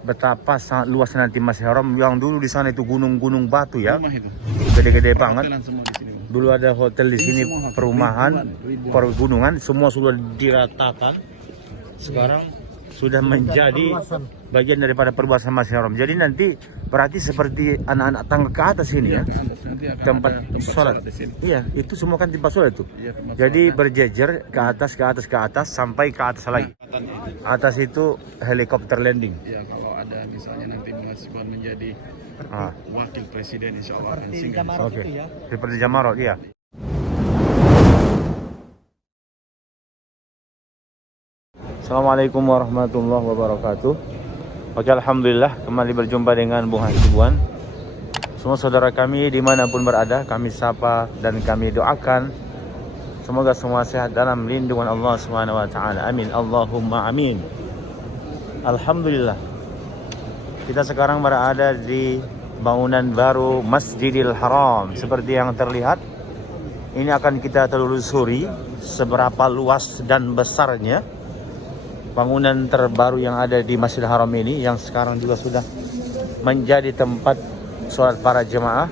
betapa sangat luas nanti Masjidil Haram. Yang dulu di sana itu gunung-gunung batu ya, Rumah itu. gede-gede banget. Hotelan semua di sini. Dulu ada hotel di sini, semua perumahan, ribuan. pergunungan, semua sudah diratakan. Sekarang sudah menjadi bagian daripada perluasan Masjidil Haram. Jadi nanti berarti seperti anak-anak tangga ke atas ini ya, Nanti akan tempat ada sholat. di sini. Iya, itu semua kan tempat sholat itu. Iya, tempat Jadi sholat. berjejer ke atas, ke atas, ke atas sampai ke atas lagi. Atas itu helikopter landing. Ya, kalau ada misalnya nanti mahasiswa menjadi Ah. wakil presiden, insya Allah akan Seperti singgah. Jamarot Oke. itu ya. Seperti Jamarot, iya. Assalamualaikum warahmatullahi wabarakatuh. Oke, alhamdulillah kembali berjumpa dengan Bung Hasibuan. Semua saudara kami dimanapun berada, kami sapa dan kami doakan semoga semua sehat dalam lindungan Allah Subhanahu wa taala. Amin. Allahumma amin. Alhamdulillah. Kita sekarang berada di bangunan baru Masjidil Haram. Seperti yang terlihat, ini akan kita telusuri seberapa luas dan besarnya bangunan terbaru yang ada di Masjidil Haram ini, yang sekarang juga sudah menjadi tempat sholat para jemaah.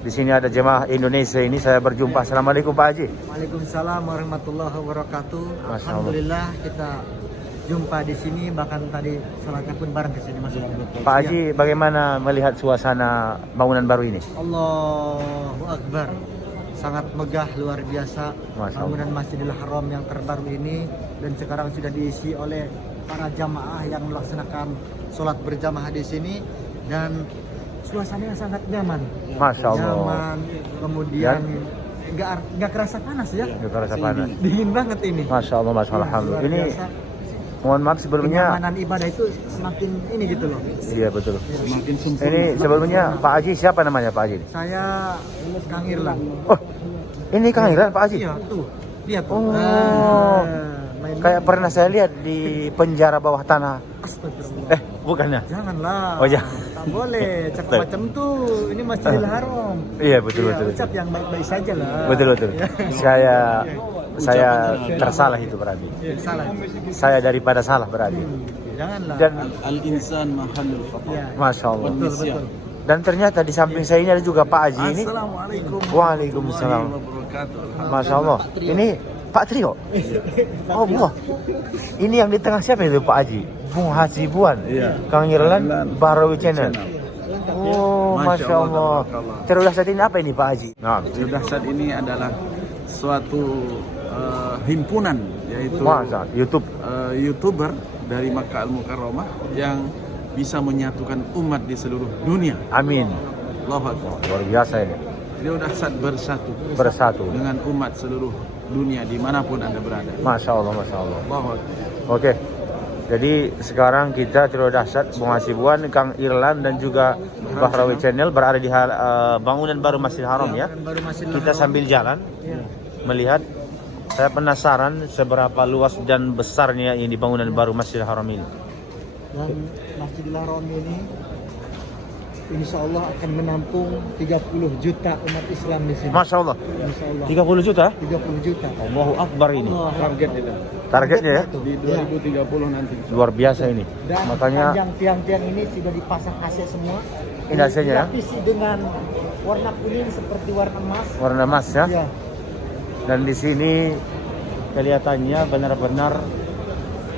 Di sini ada jemaah Indonesia ini. Saya berjumpa. Assalamualaikum Pak Haji. Waalaikumsalam warahmatullahi wabarakatuh. Masya Allah. Alhamdulillah kita jumpa di sini, bahkan tadi sholatnya pun bareng di sini Mas. Pak Haji, bagaimana melihat suasana bangunan baru ini? Allahu Akbar. Sangat megah, luar biasa. Masya Allah. Bangunan Masjidil Haram yang terbaru ini, dan sekarang sudah diisi oleh para jamaah yang melaksanakan sholat berjamaah di sini, dan suasananya sangat nyaman. Masya Allah. Nyaman, kemudian nggak kerasa panas ya. Nggak kerasa panas. Dingin banget ini. Masya Allah, Masya Allah. Ya, Alhamdulillah. luar Ini biasa. mohon maaf sebelumnya. Kenyamanan ibadah itu semakin ini gitu loh. Iya betul. Semakin sempurna. Ini sebelumnya Pak Haji, siapa namanya Pak Haji? Saya Kang Irlan. Oh, ini Kang Irlan Pak Haji. Iya tuh, lihat tuh. Oh. Main Kayak pernah saya lihat di penjara bawah tanah. Astagfirullah. Bukannya? Janganlah. Oh, ya. Tak boleh. Cakap macam tuh. Ini Masjidil Haram. Iya betul Iya, betul. ucap yang baik-baik saja lah. Betul betul. Iya. Saya tersalah itu berarti. Iya, salah. Saya daripada salah berarti. Janganlah. Dan Al-insan mahallul khata. Iya. Masya Allah. Betul betul. Dan ternyata di samping saya ini ada juga Pak Haji ini. Assalamualaikum Waalaikumsalam. wabarakatuh. Masya Allah. Ini Pak Trio. Oh, wah. Ini yang di tengah siapa itu Pak Haji? Bung Hasibuan. Iya. Kang Irlan, Barawi Channel. Oh, Masya Masya Allah, Allah. tabarakallah. Cerdas saat ini apa ini Pak Haji? Nah, Dahsyat ini adalah suatu himpunan, yaitu masa YouTube. YouTuber dari Makkah Al-Mukarramah yang bisa menyatukan umat di seluruh dunia. Amin. Allahu Akbar. Luar biasa ini. Dia dahsyat Bersatu. dengan umat seluruh dunia dimanapun Anda berada. Masya Allah, Masya Allah. Allahu Akbar. Oke. Jadi sekarang kita Trio Dahsyat, Bung Hasibuan, Kang Irlan dan juga Bahrawi Channel berada di bangunan baru Masjidil Haram ya. Baru Masjidil Kita Haram. sambil jalan Iya. melihat. Saya penasaran seberapa luas dan besarnya ini bangunan baru Masjidil Haram ini. Dan Masjidil Haram ini insya Allah akan menampung 30 juta umat Islam di sini. Masya Allah. Insya Allah 30 juta? 30 juta. Allahu Akbar ini. Target itu Targetnya ya. Tuh. di 2030 nanti. Luar biasa ini. Dan Makanya panjang tiang-tiang ini sudah dipasang AC semua. Ini AC-nya ya? Dilapisi dengan warna kuning seperti warna emas. warna emas ya. Ya. Dan di sini kelihatannya benar-benar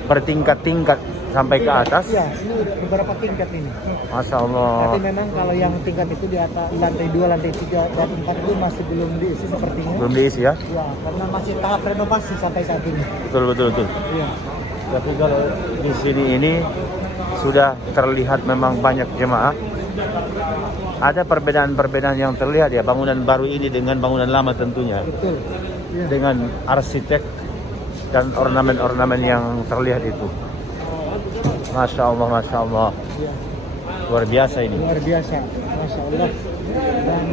bertingkat-tingkat sampai ke atas. Iya, ini beberapa tingkat ini. Masya Allah. Tapi memang kalau yang tingkat itu di atas lantai 2, lantai 3, dan 4 itu masih belum diisi sepertinya. Belum diisi ya. Ya, karena masih tahap renovasi sampai saat ini. Betul betul betul. Iya. Tapi kalau di sini ini sudah terlihat memang banyak jemaah. Ada perbedaan-perbedaan yang terlihat ya, bangunan baru ini dengan bangunan lama tentunya. Betul. Iya. Dengan arsitek dan ornamen-ornamen yang terlihat itu. Masya Allah, Masya Allah. Iya. Luar biasa ini. Luar biasa, Masya Allah. Dan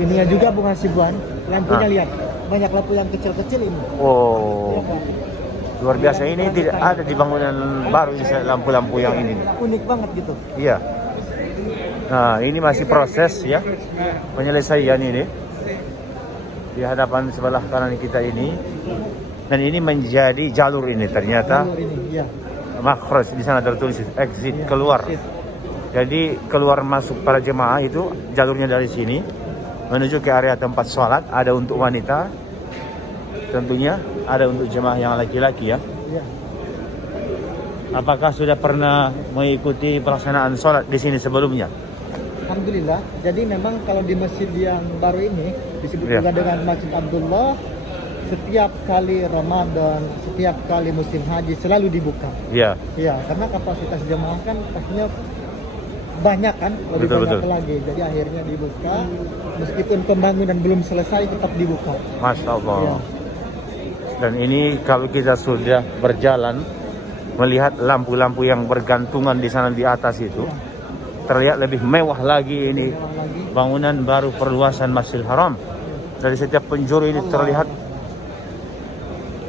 ini juga Bung Hasibuan, lampunya lihat, banyak lampu yang kecil-kecil ini. Oh, luar biasa. Ini tidak ada di bangunan baru ini lampu-lampu yang ini. Unik banget gitu. Iya. Nah, ini masih proses ya penyelesaian ini di hadapan sebelah kanan kita ini. Dan ini menjadi jalur ini ternyata. Jalur ini, iya. makhraj, di sana tertulis exit, keluar. Jadi keluar masuk para jemaah itu jalurnya dari sini menuju ke area tempat sholat. Ada untuk wanita, tentunya ada untuk jemaah yang laki-laki ya. Ya. Apakah sudah pernah mengikuti pelaksanaan sholat di sini sebelumnya? Alhamdulillah. Jadi memang kalau di masjid yang baru ini disebut Ya. juga dengan Masjid Abdullah, setiap kali Ramadan, setiap kali musim haji selalu dibuka. Iya. Ya, karena kapasitas jemaah kan pastinya banyak kan, lebih Betul, banyak betul. lagi. Jadi akhirnya dibuka, meskipun pembangunan belum selesai tetap dibuka. Masya Allah. Ya. Dan ini kalau kita sudah berjalan melihat lampu-lampu yang bergantungan di sana di atas itu, terlihat lebih mewah lagi ini Memang lagi. bangunan baru perluasan Masjidil Haram. Dari setiap penjuru ini terlihat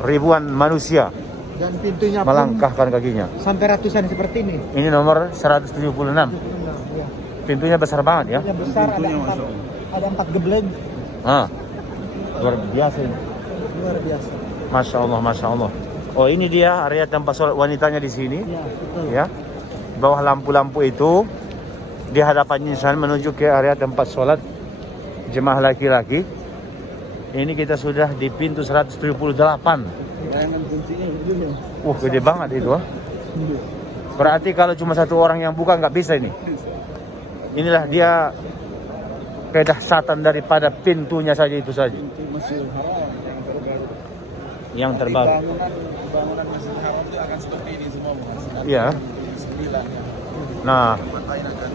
ribuan manusia Dan pintunya pun melangkahkan kakinya. sampai ratusan seperti ini. Ini nomor 176. Ya. Pintunya besar banget ya. Pintunya besar, ada 4 gebleng, Ah, luar biasa ini. luar biasa. Masya Allah, Masya Allah. Oh, ini dia area tempat sholat wanitanya di sini. Ya, betul. Ya, bawah lampu-lampu itu di hadapan insan menuju ke area tempat sholat jemaah laki-laki. Ini kita sudah di pintu 178. Layangan kuncinya begini. Gede banget itu. Berarti kalau cuma satu orang yang buka nggak bisa ini. Inilah dia kedahsyatan daripada pintunya saja itu saja. Pintu Masjidil Haram Yang yang terbaru. terbaru. Bangunan Masjidil Haram itu akan seperti ini semua, Mas. Iya. 9 ya. Nah, Tempat lain akan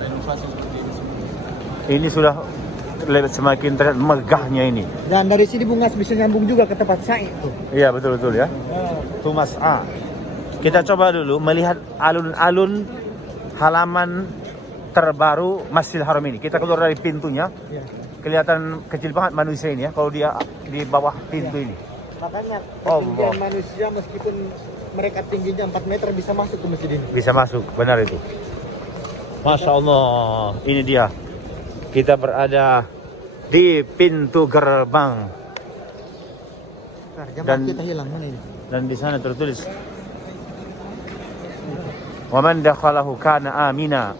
renovasi seperti ini semua. ini sudah semakin terlihat megahnya ini. Dan dari sini Bungas bisa nyambung juga ke tempat saya tuh. Iya, betul-betul ya. Tumas A. Kita coba dulu melihat alun-alun halaman terbaru Masjidil Haram ini. Kita keluar dari pintunya, Ya. kelihatan kecil banget manusia ini ya kalau dia di bawah pintu ini. Makanya Allah. ketinggian manusia meskipun mereka tingginya 4 meter bisa masuk ke masjid ini. Bisa masuk, benar itu. Masya Allah, ini dia. Kita berada di pintu gerbang Nah, jamaah Dan- kita hilang mana ini? dan di sana tertulis "Waman dakhalahu kana amina."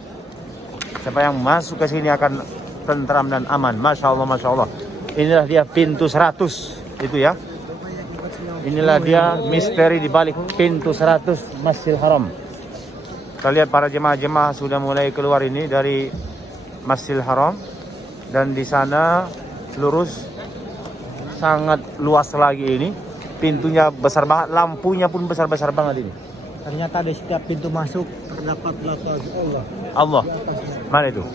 Siapa yang masuk ke sini akan tentram dan aman. Masya Allah, Masya Allah. Inilah dia pintu 100 itu ya. Inilah dia misteri di balik pintu 100 Masjidil Haram. Kita lihat para jemaah-jemaah sudah mulai keluar ini dari Masjidil Haram. Dan di sana lurus sangat luas lagi ini. Pintunya besar banget, lampunya pun besar-besar banget ini. Ternyata di setiap pintu masuk terdapat lafaz Allah. Allah. Mana itu?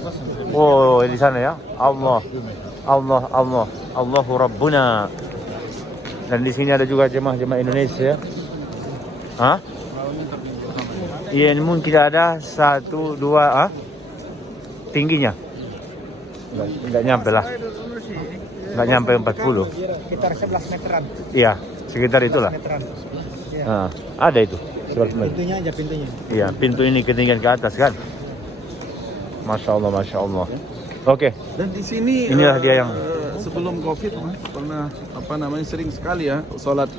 Oh, di sana ya. Allah. Allah, Allah. Allahu Rabbuna. Dan di sini ada juga jemaah-jemaah Indonesia. Hah? Iya, ini mungkin ada 1, 2, tingginya. Enggak nyampe lah. Enggak nyampe 40. Sekitar 11 meteran. Iya, sekitar itulah. Meteran. Ya. Ada itu. 11 meter. Pintunya aja pintunya. Iya, pintu ini ketinggian ke atas kan. Masya Allah, Masya Allah. Oke, Dan di sini Inilah dia yang- sebelum Covid Mas, pernah sering sekali ya sholat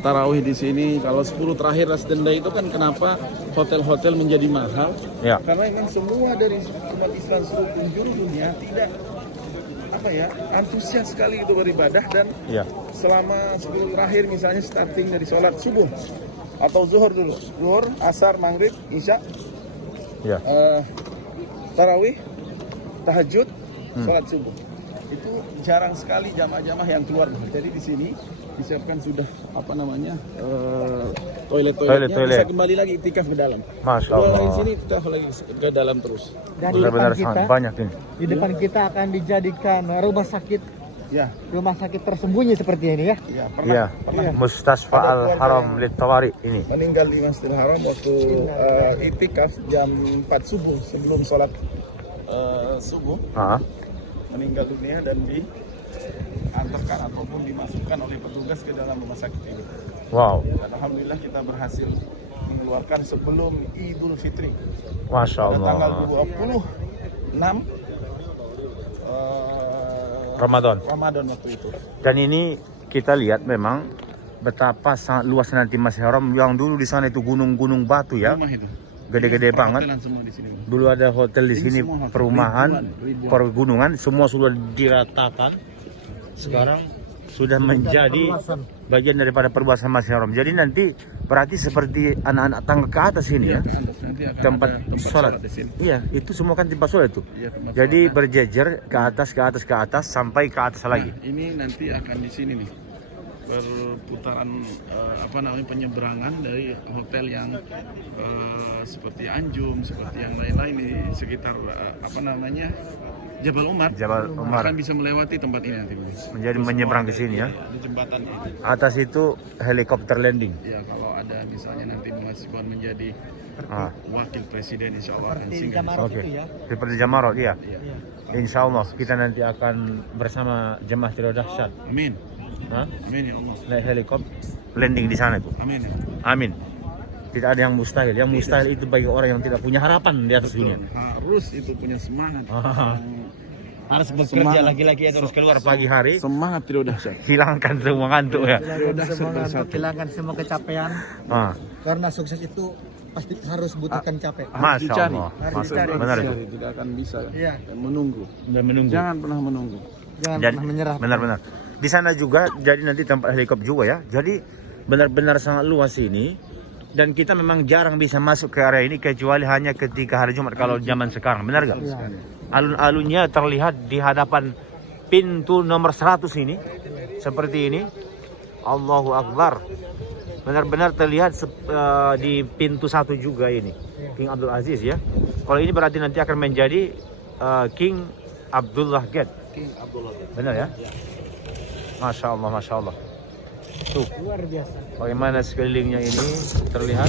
tarawih di sini. Kalau 10 terakhir Last Day itu kan kenapa hotel-hotel menjadi mahal? ya. Karena memang semua dari umat Islam seluruh penjuru dunia tidak antusias sekali itu beribadah, dan Iya. selama 10 terakhir misalnya starting dari sholat subuh atau zuhur dulu, zuhur, asar, maghrib, isya, Iya. tarawih, tahajud, sholat subuh. Itu jarang sekali jamaah-jamaah yang keluar. Jadi di sini disiapkan sudah toilet-toiletnya, Toilet. bisa kembali lagi iktikaf ke dalam. Masya Keluar dari Allah. sini iktikaf lagi ke dalam terus. Dan di Benar-benar depan kita, sangat banyak ini. di depan kita akan dijadikan Ya, rumah sakit tersembunyi seperti ini ya. ya pernah Iya. pernah Mustasfa Ada Al keluarga Haram yang- Litawari ini. meninggal di Masjidil Haram waktu iktikaf jam 4 subuh sebelum sholat subuh, Ah, meninggal dunia dan diantarkan ataupun dimasukkan oleh petugas ke dalam rumah sakit ini. wow. Dan alhamdulillah kita berhasil mengeluarkan sebelum Idul Fitri Masya pada tanggal Allah. 26 Ramadan. Ramadan waktu itu. Dan ini kita lihat memang betapa sangat luas nanti Masjidil Haram. Yang dulu di sana itu gunung-gunung batu ya, Rumah itu. gede-gede banget. Hotelan semua di sini. Dulu ada hotel di Ini sini, semua hotel, perumahan, ribuan. pergunungan, semua sudah diratakan. Sekarang sudah menjadi bagian daripada perluasan Masjidil Haram. Jadi nanti berarti seperti anak-anak tangga ke atas ini ya, Ke atas nanti akan tempat ada tempat sholat. di sini. Iya, itu semua kan tempat sholat itu. Iya, tempat Jadi sholat. berjejer ke atas, ke atas, ke atas sampai ke atas lagi. Nah, ini nanti akan di sini nih berputaran apa namanya penyeberangan dari hotel yang seperti Anjum, seperti yang lain-lain di sekitar apa namanya Jabal Umar. Jabal Umar. Akan bisa melewati tempat ini nanti. Menjadi menyeberang ke sini ya. Di jembatan ini. Atas itu helikopter landing. Ya kalau ada misalnya nanti Mas Iwan menjadi Ah, wakil presiden, insya Allah akan Seperti singgah. Jamarot oke. itu ya. Seperti Jamarot, iya. Iya. Iya. Insya Allah kita nanti akan bersama jemaah Tirul Dahsyat. Amin, Hah? amin ya Allah, Naik helikopter landing di sana itu. amin ya. Amin. Tidak ada yang mustahil. Yang mustahil itu bagi orang yang tidak punya harapan di atas dunia. Harus itu punya semangat. Ah. Harus bekerja Semangat. laki-laki itu harus keluar pagi hari, Semangat tidak dahsyat. hilangkan semua ngantuk ya. Hilangkan semua ngantuk, hilangkan semua kecapean. Ah, Karena sukses itu pasti harus butuhkan capek. Masya dicari. Allah. Harus Masya dicari. Allah. Benar itu. Tidak akan bisa Iya. dan menunggu. Dan menunggu. Jangan pernah menunggu. Jangan Dan pernah menyerah. benar-benar. Di sana juga jadi nanti tempat helikopter juga ya. Jadi benar-benar sangat luas ini. Dan kita memang jarang bisa masuk ke area ini kecuali hanya ketika hari Jumat kalau zaman sekarang. Benar gak? Iya. Alun-alunnya terlihat di hadapan pintu nomor 100 ini. Seperti ini. Allahu Akbar. Benar-benar terlihat di pintu 1 juga ini. King Abdul Aziz ya. Kalau ini berarti nanti akan menjadi King Abdullah Gate. King Abdullah. Benar ya? Masya Allah, Masya Allah. Tuh, Luar biasa. bagaimana sekelilingnya ini terlihat.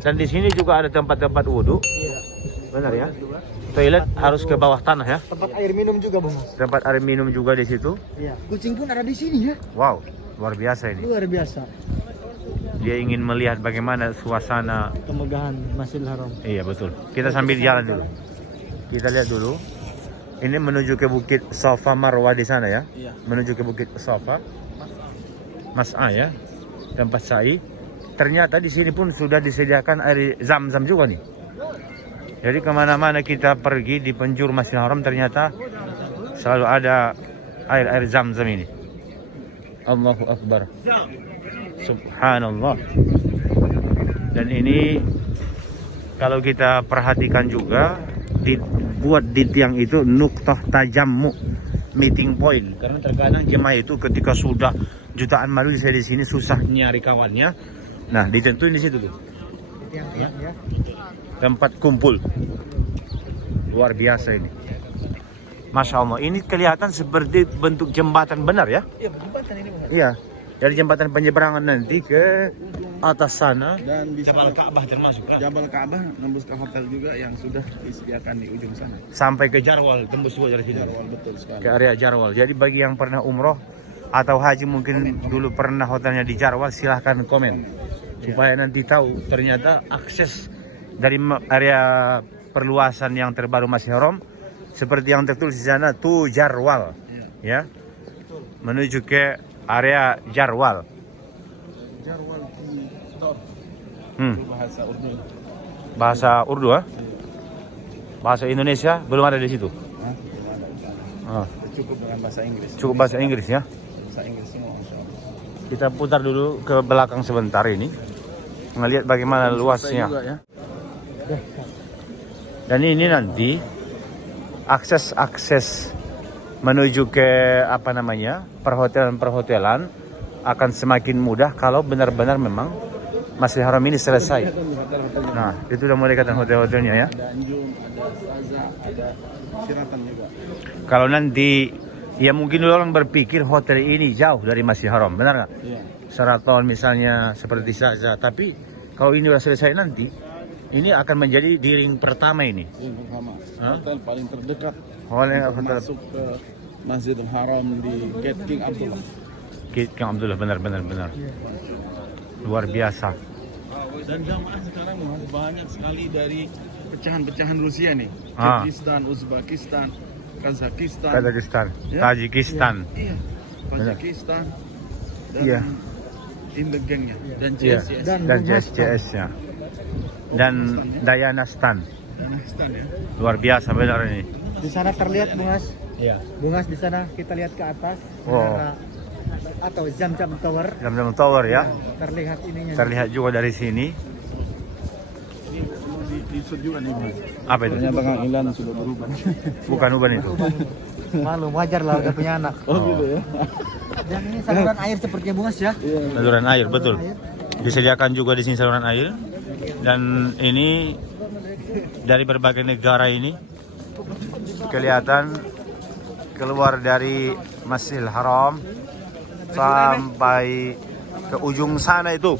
Dan di sini juga ada tempat-tempat wudhu. Iya. Benar ya? Toilet harus ke bawah tanah ya. Tempat air minum juga, Bang. Tempat air minum juga di situ. Iya. Kucing pun ada di sini ya. Wow, luar biasa ini. Luar biasa. Dia ingin melihat bagaimana suasana. Kemegahan Masjidil Haram. Iya betul. Kita sambil jalan dulu. Kita lihat dulu. Ini menuju ke Bukit Safa Marwah di sana ya. Iya. Menuju ke Bukit Safa. Mas'a ya. Tempat sa'i. Ternyata di sini pun sudah disediakan air zam-zam juga nih. Jadi kemana-mana kita pergi di penjuru Masjidil Haram ternyata selalu ada air zam-zam ini. Allahu Akbar. Subhanallah. Dan ini kalau kita perhatikan juga dibuat di tiang itu nuktah tajammu, meeting point. Karena terkadang jemaah itu ketika sudah jutaan malu di sini susah nyari kawannya. Nah, ditentuin di situ tuh. Tiang-tiang ya. Tempat kumpul. Luar biasa ini. Masya Allah, ini kelihatan seperti bentuk jembatan benar ya? Iya, jembatan ini, Bang. Iya. Dari jembatan penyeberangan nanti ke atas sana. Dan di Jabal sana Ka'bah termasuk kan? Jabal Ka'bah nembus ke hotel juga yang sudah disediakan di ujung sana. Sampai ke Jarwal, tembus juga dari sini. Jarwal betul sekali. Ke area Jarwal. Jadi bagi yang pernah umroh atau haji mungkin dulu pernah hotelnya di Jarwal, silahkan komen. Supaya nanti tahu ternyata akses dari area perluasan yang terbaru Masjidil Haram seperti yang tertulis di sana Tu Jarwal. Ya. Menuju ke area Jarwal. Jarwal Store. Hmm. Bahasa Urdu. Bahasa Urdu ya? Bahasa Indonesia belum ada di situ. Hah? Belum ada di sana. Ah, Cukup dengan bahasa Inggris. cukup bahasa Inggris ya. Bahasa Inggris semua, Masya Allah. Kita putar dulu ke belakang sebentar ini. Melihat bagaimana luasnya. Juga, ya. Dan ini nanti akses menuju ke apa namanya perhotelan akan semakin mudah kalau benar-benar memang Masjidil Haram ini selesai. Hotel-hotelnya. Nah, itu udah mulai kelihatan hotel-hotelnya ya. Ada Anjum, ada Plaza, ada Sheraton juga. Kalau nanti ya mungkin orang berpikir hotel ini jauh dari Masjidil Haram, benar nggak? Iya. Sheraton misalnya seperti saja. Tapi kalau ini sudah selesai nanti, ini akan menjadi di ring pertama ini. Ini pertama. Hah? Hotel paling terdekat Hotel masuk ke Masjidil Haram di Gate King Abdullah. King Abdullah benar. Luar biasa. Dan jamaah sekarang masih banyak sekali dari pecahan-pecahan Rusia nih. Ah. Kirgistan, Uzbekistan, Kazakhstan. Kazakhstan, Ya. Tajikistan. Iya. Tajikistan. Dan Iya. in the gang-nya dan Iya. JSJS. Dan Dan Bunga JSJS-nya. Dan Dayana Stan. Stan ya. Luar biasa benar ini. Di sana terlihat Bungas. Iya. Bungas di sana kita lihat ke atas. Oh. Menara atau Jam-Jam Tower. Jam-Jam Tower ya. Terlihat ininya. Terlihat juga dari sini. Ini mau di shoot juga nih. Apa itu? Ternyata Kang Ilan sudah berubah. Bukan uban itu. Malu, wajar lah udah punya anak. Oh gitu ya. Dan ini saluran air sepertinya Bungas ya. Saluran air, betul. Disediakan juga di sini saluran air. Dan ini dari berbagai negara ini kelihatan keluar dari Masjidil Haram sampai ke ujung sana itu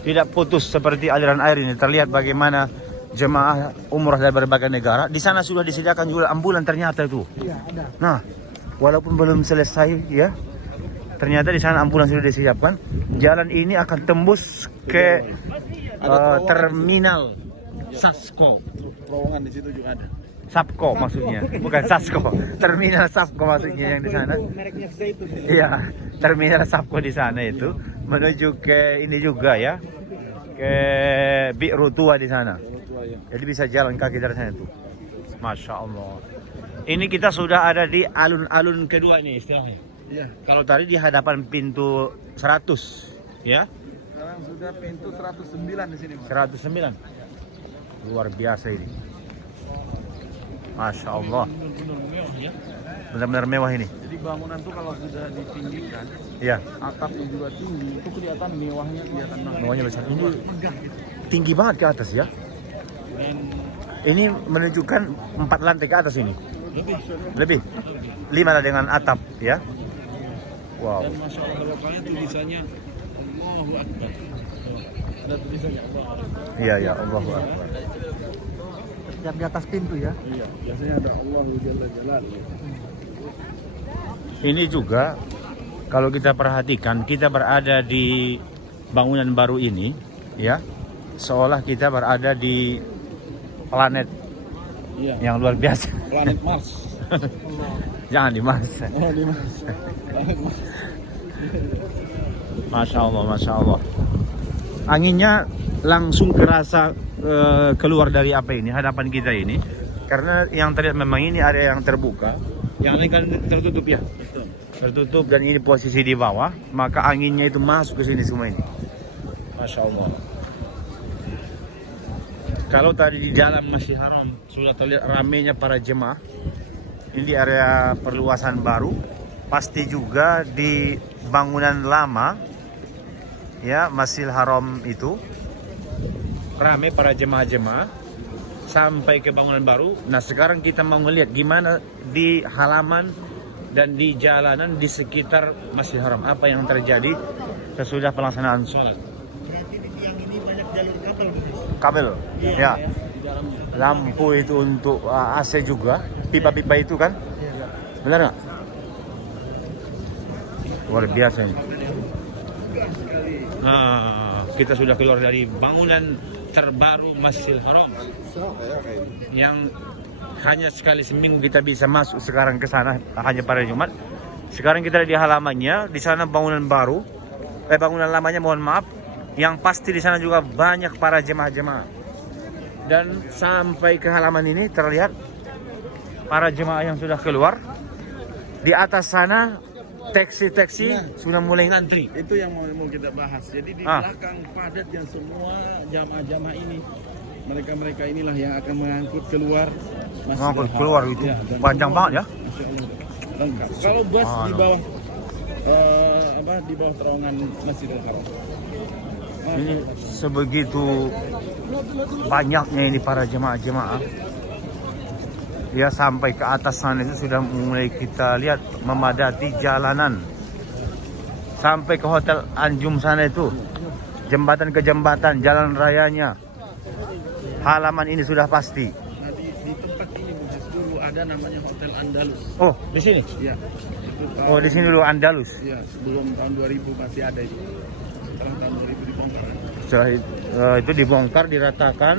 tidak putus seperti aliran air ini. Terlihat bagaimana jemaah umrah dari berbagai negara. Di sana sudah disediakan juga ambulan ternyata itu. Iya, ada. Nah, walaupun belum selesai ya, ternyata di sana ambulan sudah disiapkan. Jalan ini akan tembus ke terminal Sasko. Terowongan di situ juga ada. Sapko maksudnya, bukan Sasko. Terminal Sapko maksudnya yang di sana. Mereknya Zaitun. Iya, terminal Sapko di sana itu menuju ke ini juga ya, ke Bi'ru Tua di sana. Jadi bisa jalan kaki dari sana itu. Masya Allah. Ini kita sudah ada di alun-alun kedua nih istilahnya. Iya. Kalau tadi di hadapan pintu 100, ya? Sekarang sudah pintu 109 di sini, Mas. 109. Luar biasa ini. Masya Allah. Benar-benar mewah ya. Benar-benar mewah ini. Jadi bangunan tuh kalau sudah ditinggikan, Iya. atapnya juga tinggi, itu kelihatan mewahnya kelihatan banget. Mewahnya besar. Ini tinggi banget ke atas ya. Dan Ini menunjukkan 4 lantai ke atas ini. lebih. Lebih. 5 lah dengan atap ya. Wow. Dan masya Allah lokalnya tulisannya Allahu Akbar. Tuh, ada tulisannya Allahu Akbar. Iya ya, Allahu Akbar. Yang di atas pintu ya. Iya, biasanya ada Allahu Jalla Jalaluhu. Ini juga kalau kita perhatikan, kita berada di bangunan baru ini ya, seolah kita berada di planet Iya, yang luar biasa. planet Mars. Jangan di Mars. Oh, di Mars. Planet Mars. Masya Allah, Masya Allah. Anginnya langsung kerasa keluar dari apa ini, hadapan kita ini. Karena yang terlihat memang ini area yang terbuka, yang lain kan tertutup ya. Betul. Tertutup dan ini posisi di bawah, maka anginnya itu masuk ke sini semua ini. Masya Allah. Kalau tadi di dalam Masjidil Haram sudah terlihat ramainya para jemaah, ini di area perluasan baru, pasti juga di bangunan lama, ya Masjidil Haram itu ramai para jemaah-jemaah sampai ke bangunan baru. Nah sekarang kita mau ngelihat gimana di halaman dan di jalanan di sekitar Masjidil Haram, apa yang terjadi sesudah pelaksanaan sholat. Berarti di tiang ini banyak jalur kabel. Kabel, ya. Di dalamnya. Lampu itu untuk AC juga, pipa-pipa itu kan, benar nggak? Luar biasa ini. Nah, kita sudah keluar dari bangunan terbaru Masjidil Haram yang hanya sekali seminggu kita bisa masuk sekarang ke sana, hanya pada Jumat. Sekarang kita di halamannya, di sana bangunan baru, bangunan lamanya mohon maaf, yang pasti di sana juga banyak para jemaah-jemaah. Dan sampai ke halaman ini terlihat para jemaah yang sudah keluar. Di atas sana taksi-taksi sudah mulai ngantri. Itu yang mau kita bahas. Jadi di belakang padat yang semua jamaah-jamaah ini, mereka inilah yang akan mengangkut keluar Ngangkut keluar itu panjang banget ya. Masya Allah. Lengkap. Kalau bus di bawah di bawah terowongan Masjidil Haram. Ini sebegitu banyaknya ini para jemaah-jemaah. Ya sampai ke atas sana itu sudah mulai kita lihat memadati jalanan. Sampai ke Hotel Anjum sana itu. Jembatan ke jembatan, jalan rayanya. Halaman ini sudah pasti. Nah di tempat ini Bungkus dulu ada namanya Hotel Andalus. Oh, di sini. Iya. Oh, di sini dulu Andalus. Iya, sebelum tahun 2000 masih ada itu. Sekarang tahun 2000 dibongkar. Setelah itu dibongkar, diratakan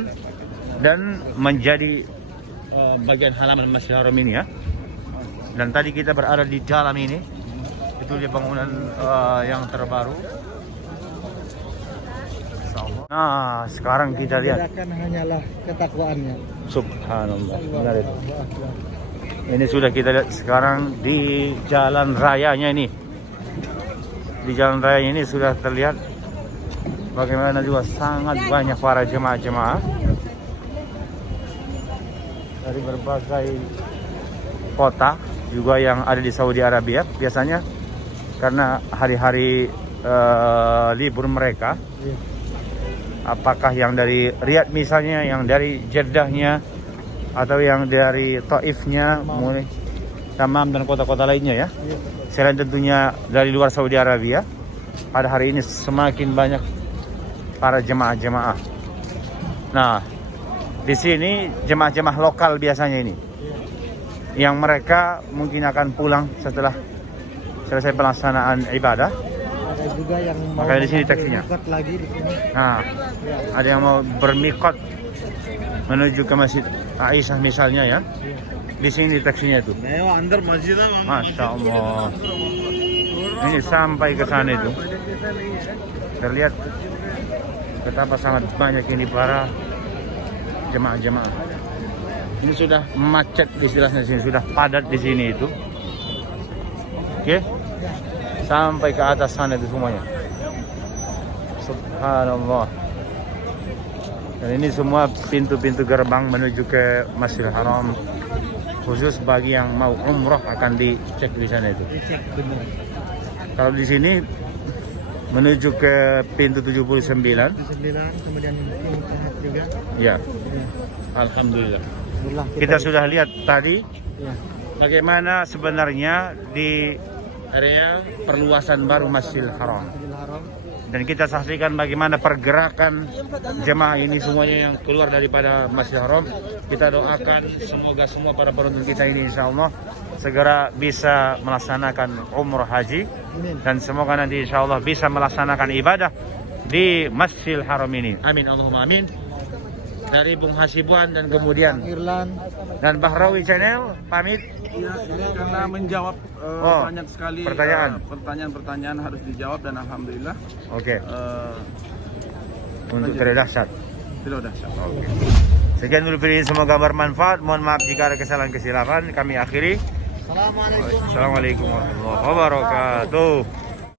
dan menjadi bagian halaman Masjidil Haram ini ya. Dan tadi kita berada di dalam ini. Itu di bangunan yang terbaru. Nah, sekarang kita lihat. Membedakan hanyalah ketakwaannya. Subhanallah. Benar itu. Ini sudah kita lihat sekarang di jalan rayanya ini. Di jalan raya ini sudah terlihat bagaimana juga sangat banyak para jemaah-jemaah dari berbagai kota juga yang ada di Saudi Arabia biasanya karena hari-hari libur mereka. Apakah yang dari Riyadh misalnya, yang dari Jeddahnya, atau yang dari Taifnya, Tamam dan kota-kota lainnya ya. Selain tentunya dari luar Saudi Arabia, pada hari ini semakin banyak para jemaah-jemaah. Nah, di sini jemaah-jemaah lokal biasanya ini, yang mereka mungkin akan pulang setelah selesai pelaksanaan ibadah. Ada juga yang mau Makanya di sini taksinya. berangkat lagi di sini. Nah, ada yang mau bermikot menuju ke Masjid Aisyah misalnya ya. Di sini taksinya tuh. Masya Allah. Ini sampai ke sana itu. Terlihat betapa sangat banyak ini para jemaah-jemaah. Ini sudah macet istilahnya sini, sudah padat di sini itu. Oke. Sampai ke atas sana itu semuanya. Subhanallah. Dan ini semua pintu-pintu gerbang menuju ke Masjidil Haram. Khusus bagi yang mau umroh akan dicek di sana itu. Dicek benar. Kalau di sini menuju ke pintu 79. 9 kemudian ini Mutahat juga. Ya. Alhamdulillah. Alhamdulillah Kita sudah lihat tadi ya. bagaimana sebenarnya di area perluasan baru Masjidil Haram. Masjidil Haram. Dan kita saksikan bagaimana pergerakan jemaah ini semuanya yang keluar daripada Masjidil Haram. Kita doakan semoga semua para penonton kita ini insya Allah segera bisa melaksanakan umroh haji. Amin. Dan semoga nanti insya Allah bisa melaksanakan ibadah di Masjidil Haram ini. Amin Allahumma amin. Dari Bung Hasibuan dan kemudian Irlan. dan Bahrawi Channel pamit. Ya, ini karena menjawab Oh, banyak sekali pertanyaan-pertanyaan harus dijawab dan alhamdulillah Oke. Untuk terdahsyat. tidak dahsyat. Oke. Sekian dulu video ini, semoga bermanfaat. Mohon maaf jika ada kesalahan-kesilapan. Kami akhiri. Assalamualaikum. Assalamualaikum warahmatullahi wabarakatuh.